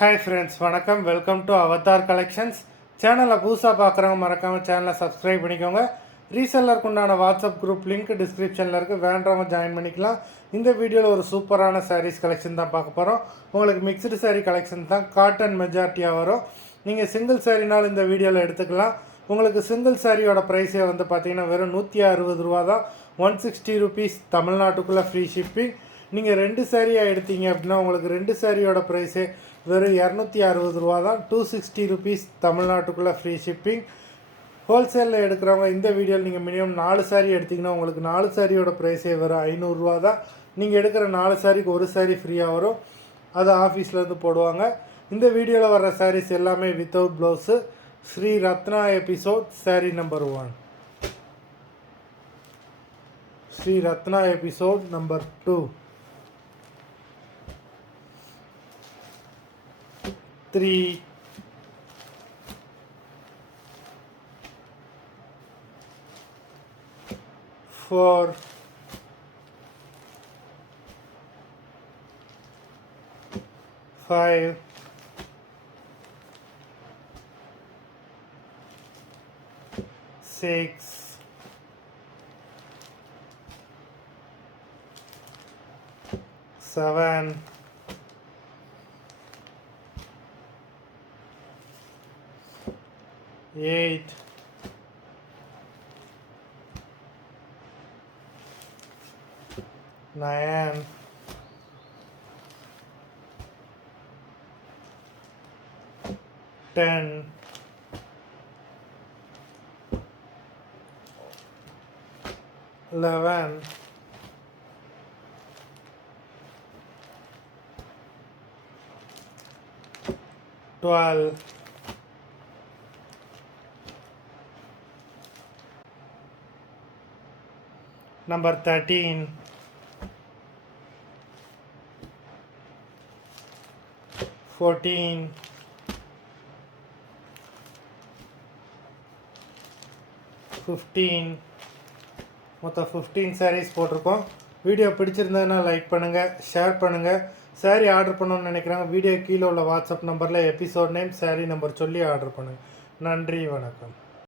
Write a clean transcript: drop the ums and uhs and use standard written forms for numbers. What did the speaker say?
Hi friends, வணக்கம். Welcome to Avatar collections. சேனலை புதுசாக பார்க்குறவங்க மறக்காமல் சேனலை சப்ஸ்கிரைப் பண்ணிக்கோங்க. ரீசெல்லருக்கு உண்டான வாட்ஸ்அப் குரூப் லிங்க் டிஸ்கிரிப்ஷனில் இருக்குது, வேண்டவங்க ஜாயின் பண்ணிக்கலாம். இந்த வீடியோவில் ஒரு சூப்பரான சாரீஸ் கலெக்ஷன் தான் பார்க்க போகிறோம். உங்களுக்கு மிக்சடு சாரீ கலெக்ஷன் தான், காட்டன் மெஜாரிட்டியாக வரும். நீங்கள் சிங்கிள் சாரீனால் இந்த வீடியோவில் எடுத்துக்கலாம். உங்களுக்கு சிங்கிள் சாரியோட ப்ரைஸே வந்து பார்த்தீங்கன்னா வெறும் 160 ரூபா தான். 160 ருபீஸ் தமிழ்நாட்டுக்குள்ளே ஃப்ரீ ஷிப்பிங். நீங்கள் 2 சாரியாக எடுத்தீங்க அப்படின்னா உங்களுக்கு 2 சாரியோட ப்ரைஸே வெறும் 260 ரூபா தான். 260 ருபீஸ் தமிழ்நாட்டுக்குள்ளே ஃப்ரீ ஷிப்பிங். ஹோல்சேலில் எடுக்கிறவங்க இந்த வீடியோவில் நீங்கள் மினிமம் 4 சாரி எடுத்திங்கன்னா உங்களுக்கு 4 சாரியோட ப்ரைஸே வெறும் 500 ரூபா தான். நீங்கள் எடுக்கிற 4 சாரிக்கு ஒரு சாரி ஃப்ரீயாக வரும், அது ஆஃபீஸ்லேருந்து போடுவாங்க. இந்த வீடியோவில் வர்ற சாரீஸ் எல்லாமே without blouse. Shri Ratna episode sari number 1. Shri Ratna episode number 2. 3, 4, 5, 6, 7, 8, 9, 10, 11, 12, 13, 14, 15. மொத்தம் 15 சாரீஸ் போட்டிருக்கோம். வீடியோ பிடிச்சிருந்ததுன்னா லைக் பண்ணுங்கள், ஷேர் பண்ணுங்கள். சாரீ ஆர்டர் பண்ணணும்னு நினைக்கிறாங்க, வீடியோ கீழே உள்ள வாட்ஸ்அப் நம்பரில் எபிசோட் நேம், சாரீ நம்பர் சொல்லி ஆர்டர் பண்ணுங்கள். நன்றி, வணக்கம்.